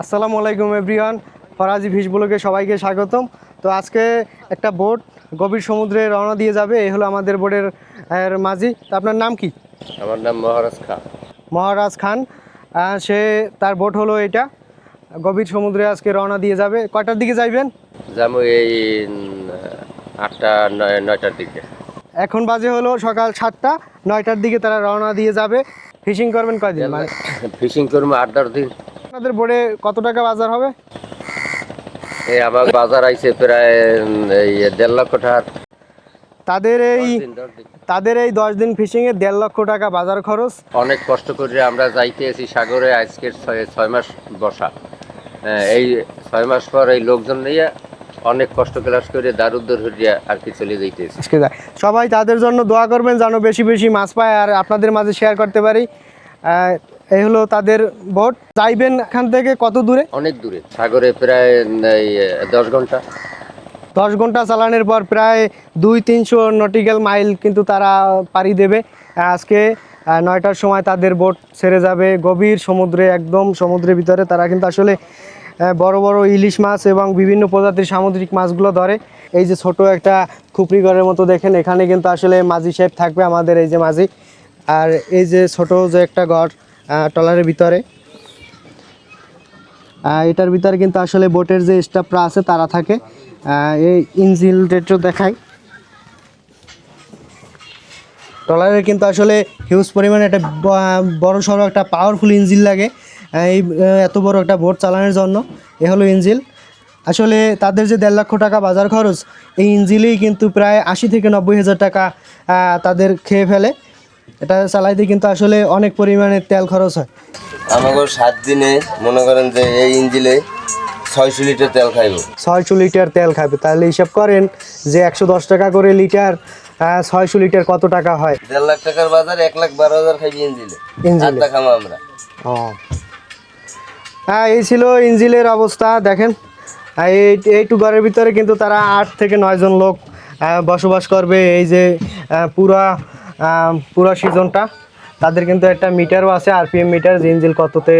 আসসালামু আলাইকুম everyone Faraji fish ব্লগে সবাইকে স্বাগতম। তো আজকে একটা বোট গভীর সমুদ্রে রওনা দিয়ে যাবে এই হলো আমাদের বোটের মাঝি। তো আপনার নাম কি? আমার নাম মহারাজ খান। মহারাজ খান। সে তার বোট হলো এটা। গভীর সমুদ্রে আজকে রওনা দিয়ে যাবে। কয়টার দিকে যাইবেন? যাব এই আটটা নয় নয়টার দিকে। এখন বাজে হলো সকাল সাতটা নয়টার দিকে তারা রওনা দিয়ে যাবে। ফিশিং করবেন কয়দিন? মানে ফিশিং করব আট দশ দিন। আপনাদের বোর্ডে কত টাকা বাজার হবে? এই আমার বাজার আইছে প্রায় এই দেড় লক্ষ টাকার তাদের এই। তাদের এই দশ দিন ফিশিংয়ে দেড় লক্ষ টাকা বাজার খরচ। অনেক কষ্ট করে আমরা যাইতে আছি সাগরে আজকে ছয় ছয় মাস বসা হ্যাঁ, এই ছয় মাস পর এই লোকজন নিয়ে অনেক কষ্ট ক্লাস করে দারুদ্দর হইয়া আর কি চলে যাইতেছি যায় সবাই তাদের জন্য দোয়া করবেন যেন বেশি বেশি মাছ পায় আর আপনাদের মাঝে শেয়ার করতে পারি। এই হলো তাদের বোট যাইবেন এখান থেকে কত দূরে? অনেক দূরে। সাগরে প্রায় দশ ঘণ্টা। দশ ঘণ্টা চালানোর পর প্রায় দুই তিনশো নটিক্যাল মাইল কিন্তু তারা পাড়ি দেবে। আজকে নয়টার সময় তাদের বোট ছেড়ে যাবে। গভীর সমুদ্রে একদম সমুদ্রের ভিতরে তারা কিন্তু আসলে বড় বড় ইলিশ মাছ এবং বিভিন্ন প্রজাতির সামুদ্রিক মাছগুলো ধরে। এই যে ছোট একটা খুপড়ি ঘরের মতো দেখেন এখানে কিন্তু আসলে মাঝি সাহেব থাকবে আমাদের এই যে মাঝি। আর এই যে ছোট যে একটা ঘর ট্রলারের ভিতরে। এটার ভিতরে কিন্তু আসলে বোটের যে স্টাফরা আছে, তারা থাকে। এই ইঞ্জিন রেটও দেখাই ট্রলারের কিন্তু আসলে হিউজ পরিমাণে একটা বড় সড়ো একটা পাওয়ারফুল ইঞ্জিন লাগে। এই এত বড় একটা বোট চালানোর জন্য। এ হলো ইঞ্জিল আসলে তাদের যে দেড় লক্ষ টাকা বাজার খরচ, এই ইঞ্জিলেই কিন্তু প্রায় আশি থেকে নব্বই হাজার টাকা তাদের খেয়ে ফেলে। এটা চালাইতে কিন্তু আসলে অনেক পরিমাণে তেল খরচ হয়। আমাকে সাত দিনে মনে করেন যে এই ইঞ্জিলে ছয়শো লিটার তেল খাইব। ছয়শো লিটার তেল খাবে তাহলে হিসাব করেন যে একশো দশ টাকা করে লিটার ছয়শো লিটার কত টাকা হয়? দেড় লাখ টাকার বাজার এক লাখ বারো হাজার খাইবি ইঞ্জিলে। ইঞ্জিলে। খামো আমরা। ও। হ্যাঁ এই ছিল ইঞ্জিলের অবস্থা দেখেন। এই এইটু ঘরের ভিতরে কিন্তু তারা আট থেকে নয়জন লোক বসবাস করবে। এই যে পুরা পুরা সিজনটা তাদের কিন্তু একটা মিটারও আছে আরপিএম মিটার যে ইঞ্জিল কততে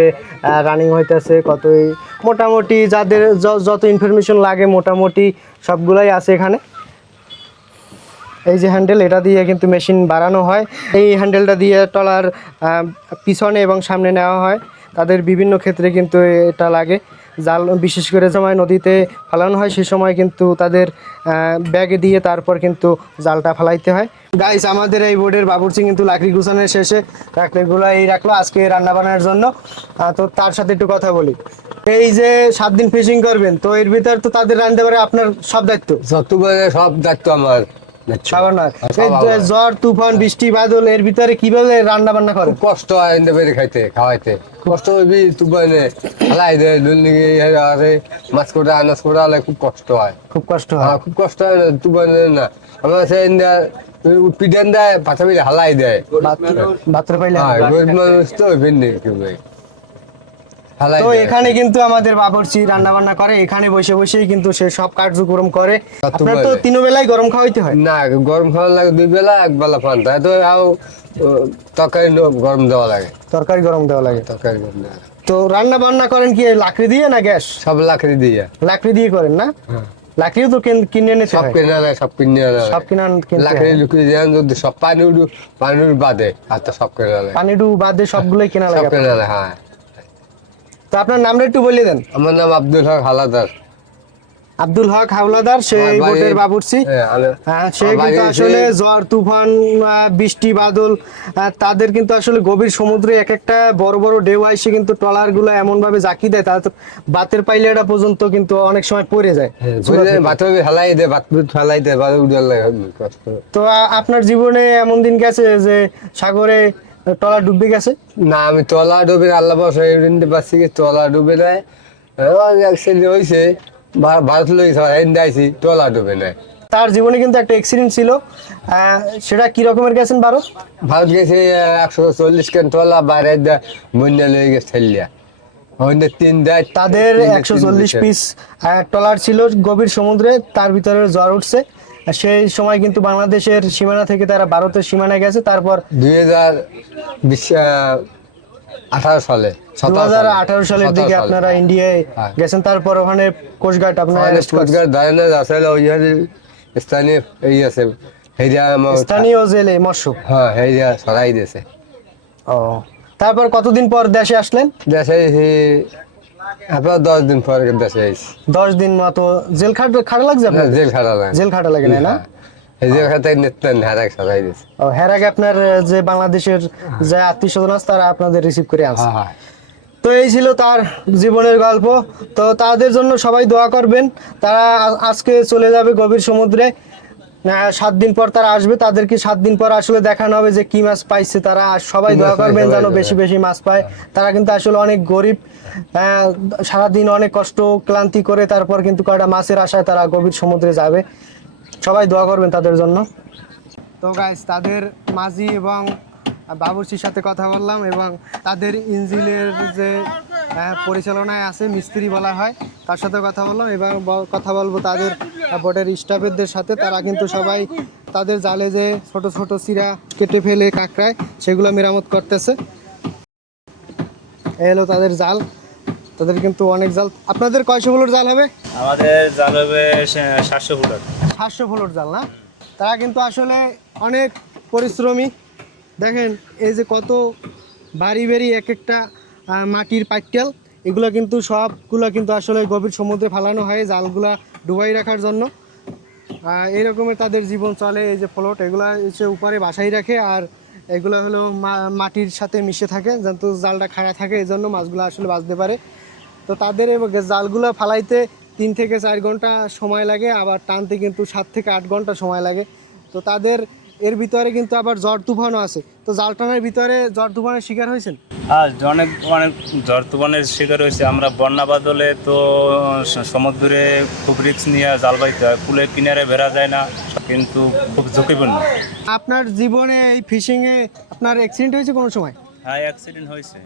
রানিং হইতেছে, কতই। মোটামুটি যাদের যত ইনফরমেশন লাগে, মোটামুটি সবগুলাই আছে এখানে। এই যে হ্যান্ডেল এটা দিয়ে কিন্তু মেশিন বাড়ানো হয়। এই হ্যান্ডেলটা দিয়ে টলার পিছনে এবং সামনে নেওয়া হয়। তাদের বিভিন্ন ক্ষেত্রে কিন্তু এটা লাগে। জাল, বিশেষ করে সময় নদীতে ফেলানো হয়, সে সময় কিন্তু তাদের ব্যাগে দিয়ে তারপর কিন্তু জালটা ফেলাইতে হয়। গাইস আমাদের এই বোর্ডের বাবুর্চি কিন্তু লাকড়ি গুছানোর শেষে লাকড়িগুলো এই রাখল আজকে রান্না বান্নার জন্য তো তার সাথে একটু কথা বলি। এই যে সাত দিন ফিশিং করবেন, তো এর ভিতর তো তাদের রান্না পারে আপনার সব দায়িত্ব? সব দায়িত্ব আমার। নয়। যে আমার। ঝড় তুফান বৃষ্টি বাদল এর ভিতরে কীভাবে রান্না বান্না খুব কষ্ট হয় এনে বেড়ে খাইতে খাওয়াইতে। কষ্ট হইবি বলে হালাই দে দুলনি আরে মাছ কোটা আনাজ কোটা হলে খুব কষ্ট হয়। খুব কষ্ট হ্যাঁ। হয় খুব কষ্ট হয় বলে না। আমার সে পিডেন দেয় মিলে হালাই দেয়। বাত্রে পাইলে হ্যাঁ গরিব মানুষ তো ভিন্নি কেউ তো এখানে কিন্তু আমাদের বাবরচি রান্না বান্না করে এখানে বসে বসেই কিন্তু সে সব কার্যক্রম করে। আপনার তো তিন বেলায় গরম খাওয়াইতে হয়? না গরম খাওয়া লাগে দুই বেলা এক বেলা পান। তাই তো আও তরকারি গরম দেওয়া লাগে। তরকারি গরম দেওয়া লাগে। তরকারি গরম দেওয়া তো রান্না বান্না করেন কি লাকড়ি দিয়ে না গ্যাস? সব লাকড়ি দিয়ে। লাকড়ি দিয়ে করেন না? লাকড়িও তো কিন- এনেছে সব কিনে আনে সব কিনে আনে। সব কিনে আন- লাকড়ি লুকিয়ে দেন যদি সব পানি উঠু পানি বাদে আর তো সব কিনে আনে। পানি বাদে সবগুলোই কেনা সব লাগে। কিনে আনে হ্যাঁ। তো আপনার নামটা একটু বলে দেন। আমার নাম আব্দুল হক হালাদার। আব্দুল হক হাওলাদার সে আমার বাড়ি- বোটের বাবুর্চি। হ্যাঁ, হ্যাঁ সে কিন্তু আসলে সেই- ঝড় তুফান বৃষ্টি বাদল তাদের কিন্তু আসলে গভীর সমুদ্রে এক একটা বড় বড় ঢেউ আসে কিন্তু ট্রলারগুলো এমন ভাবে জাকি দেয় তার বাতের পাইলেটা পর্যন্ত কিন্তু অনেক সময় পড়ে যায়। হ্যাঁ, ফেলাই দে ভাত ফেলাই দে ভাত উঠার লাগে কষ্ট তো আপনার জীবনে এমন দিন গেছে যে সাগরে ট্রলার ডুবে গেছে? না আমি তলা ডুবে আল্লাহ বসে পাচ্ছি কি তলা ডুবে নাই। অ্যাক্সিডেন্ট হয়েছে ভারত লই এনে আইছি তলা ডুবে নাই। তার জীবনে কিন্তু একটা অ্যাক্সিডেন্ট ছিল। সেটা কি রকমের গেছেন ভারত? ভারত গেছে একশো চল্লিশ কেন তলা বাইরে বন্যা লয়ে গেছে ঠেলিয়া। তাদের একশো চল্লিশ। পিস ট্রলার ছিল গভীর সমুদ্রে তার ভিতরে জ্বর উঠছে। সেই সময় কিন্তু বাংলাদেশের সীমানা থেকে তারা ভারতের সীমানায় গেছে তারপর দুই হাজার আঠারো সালে দু হাজার আঠারো সালের দিকে আপনারা ইন্ডিয়ায়। গেছেন তারপর ওখানে কোস্টগার্ড আপনার arrest করছে। আসলে ওই স্থানীয় এই আছে স্থানীয় জেলে মৎস্য হ্যাঁ হেরিয়া সরাই দিয়েছে ও তারপর কতদিন পর দেশে আসলেন দেশে আপনার দশ দিন পরে দেশে এসেছি দশ দিন মতো জেল খাট খাটা লাগছে আপনার জেল খাটা লাগে জেল খাটা লাগে না, জেল নেতেন হারাক দিয়েছে ও আপনার যে বাংলাদেশের যে আত্মীয় স্বজন আছে তারা আপনাদের রিসিভ করে আনছে। হ্যাঁ হ্যাঁ। তো এই ছিল তার জীবনের গল্প। তো তাদের জন্য সবাই দোয়া করবেন। তারা আজকে চলে যাবে গভীর সমুদ্রে। সাত দিন পর তারা আসবে তাদেরকে সাত দিন পর আসলে দেখানো হবে যে কি মাছ পাইছে তারা। সবাই দোয়া করবেন যেন বেশি বেশি মাছ পায়। তারা কিন্তু আসলে অনেক গরিব সারাদিন অনেক কষ্ট ক্লান্তি করে তারপর কিন্তু কয়টা মাছের আশায় তারা গভীর সমুদ্রে যাবে। সবাই দোয়া করবেন তাদের জন্য। তো গাইস তাদের মাঝি এবং বাবুর্চির সাথে কথা বললাম এবং তাদের ইঞ্জিনের যে পরিচালনায় আছে মিস্ত্রি বলা হয়। তার সাথে কথা বললাম এবং ব- কথা বলব তাদের বোটের স্টাফেরদের সাথে। তারা কিন্তু সবাই তাদের জালে যে ছোট ছোট চিরা কেটে ফেলে কাঁকড়ায় সেগুলো মেরামত করতেছে। এই হলো তাদের জাল। তাদের কিন্তু অনেক জাল। আপনাদের কয়শো ফুলোর জাল হবে? আমাদের জাল হবে সাতশো ফুটার সাতশো ফ্লোর জাল না? তারা কিন্তু আসলে অনেক পরিশ্রমী। দেখেন এই যে কত বাড়ি বাড়ি এক একটা মাটির পাইটেল এগুলো কিন্তু সবগুলো কিন্তু আসলে গভীর সমুদ্রে ফালানো হয় জালগুলা ডুবাই রাখার জন্য। আহ, এই রকমের তাদের জীবন চলে এই যে ফ্লোট এগুলো এসে উপরে বাসাই রাখে আর এগুলো হলো মাটির সাথে মিশে থাকে যেহেতু জালটা খাড়া থাকে এই জন্য মাছগুলো আসলে বাঁচতে পারে। তো তাদের জালগুলো ফালাইতে তিন থেকে চার ঘণ্টা সময় লাগে আবার টানতে কিন্তু সাত থেকে আট ঘণ্টা সময় লাগে। তো তাদের এর ভিতরে কিন্তু আবার ঝড় তুফানও আছে। তো জাল টানার ভিতরে ঝড় তুফানের শিকার হয়েছেন? আর অনেক অনেক ঝড় তুফানের শিকার হয়েছে। আমরা বন্যা বাদলে তো সমুদ্রে খুব রিস্ক নিয়ে জাল বাইতে হয়। কুলের কিনারে বেরা যায় না কিন্তু খুব ঝুঁকিপূর্ণ। আপনার জীবনে এই ফিশিংয়ে আপনার অ্যাক্সিডেন্ট হয়েছে কোনো সময়? হ্যাঁ অ্যাক্সিডেন্ট হয়েছে।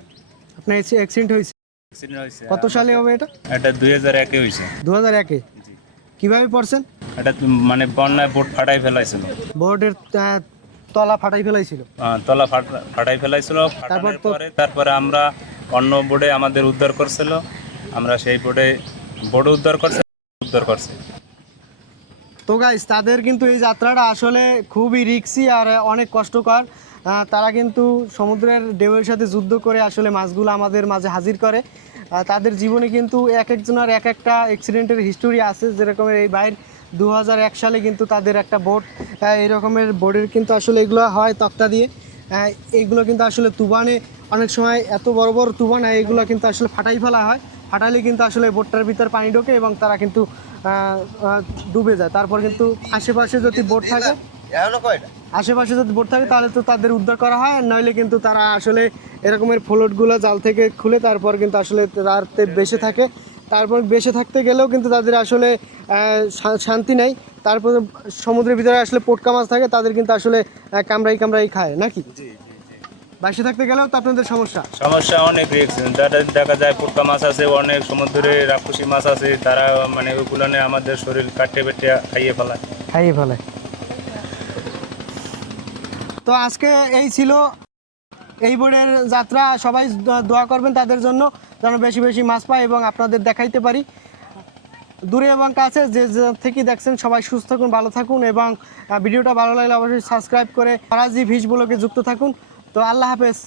আপনার অ্যাক্সিডেন্ট হয়েছে? অ্যাক্সিডেন্ট হয়েছে কত সালে হবে এটা? এটা দুই হাজার একে হয়েছে। দু হাজার একে। কীভাবে পড়ছেন? এটা মানে বন্যায় বোট ফাটাই ফেলাইছিল। বোর্ডের তলা ফাটাই ফেলাইছিল। তলা ফাটাই ফেলাইছিল ফাটানোর পরে তারপরে আমরা অন্য বোর্ডে আমাদের উদ্ধার করছিল। আমরা সেই বোর্ডে বোর্ডে উদ্ধার করছে উদ্ধার করছে। তো গাইস তাদের কিন্তু এই যাত্রাটা আসলে খুবই রিক্সি আর অনেক কষ্টকর। তারা কিন্তু সমুদ্রের ঢেউয়ের সাথে যুদ্ধ করে আসলে মাছগুলো আমাদের মাঝে হাজির করে। তাদের জীবনে কিন্তু এক একজনের এক একটা অ্যাক্সিডেন্টের হিস্টোরি আছে যেরকমের এই বাইর দু এক সালে কিন্তু তাদের একটা বোট এই রকমের বোর্ডের কিন্তু আসলে এগুলো হয় তক্তা দিয়ে। আহ, এইগুলো কিন্তু আসলে তুবানে অনেক সময় এত বড় বড় তুবান হয় এগুলো কিন্তু আসলে ফাটাই ফেলা হয়। ফাটালে কিন্তু আসলে বোটটার ভিতর পানি ঢোকে এবং তারা কিন্তু ডুবে যায়। তারপর কিন্তু আশেপাশে যদি বোট থাকে আশেপাশে যদি বোট থাকে তাহলে তো তাদের উদ্ধার করা হয়। নইলে কিন্তু তারা আসলে এরকমের ফ্লোটগুলো জাল থেকে খুলে তারপর কিন্তু আসলে তাতে বেসে থাকে। তারপর বেঁচে থাকতে গেলেও কিন্তু তাদের আসলে শান্তি নেই। তারপর সমুদ্রের ভিতরে আসলে পোটকা মাছ থাকে তাদের কিন্তু আসলে কামড়াই কামড়াই খায় নাকি বাসে থাকতে গেলেও তো আপনাদের সমস্যা? সমস্যা অনেক রিস্ক দেখা যায় পোটকা মাছ আছে অনেক সমুদ্রে রাক্ষসী মাছ আছে তারা মানে ওইগুলো আমাদের শরীর কাটে বেটে খাইয়ে ফেলায়। খাইয়ে ফেলে তো আজকে এই ছিল এই বোর্ডের যাত্রা সবাই দোয়া করবেন তাদের জন্য যেন বেশি বেশি মাছ পায় এবং আপনাদের দেখাইতে পারি। দূরে এবং কাছে যে থেকে দেখছেন সবাই সুস্থ থাকুন, ভালো থাকুন এবং ভিডিওটা ভালো লাগলে অবশ্যই সাবস্ক্রাইব করে, ফরাজি ভিজ যুক্ত থাকুন। তো আল্লাহ হাফেজ।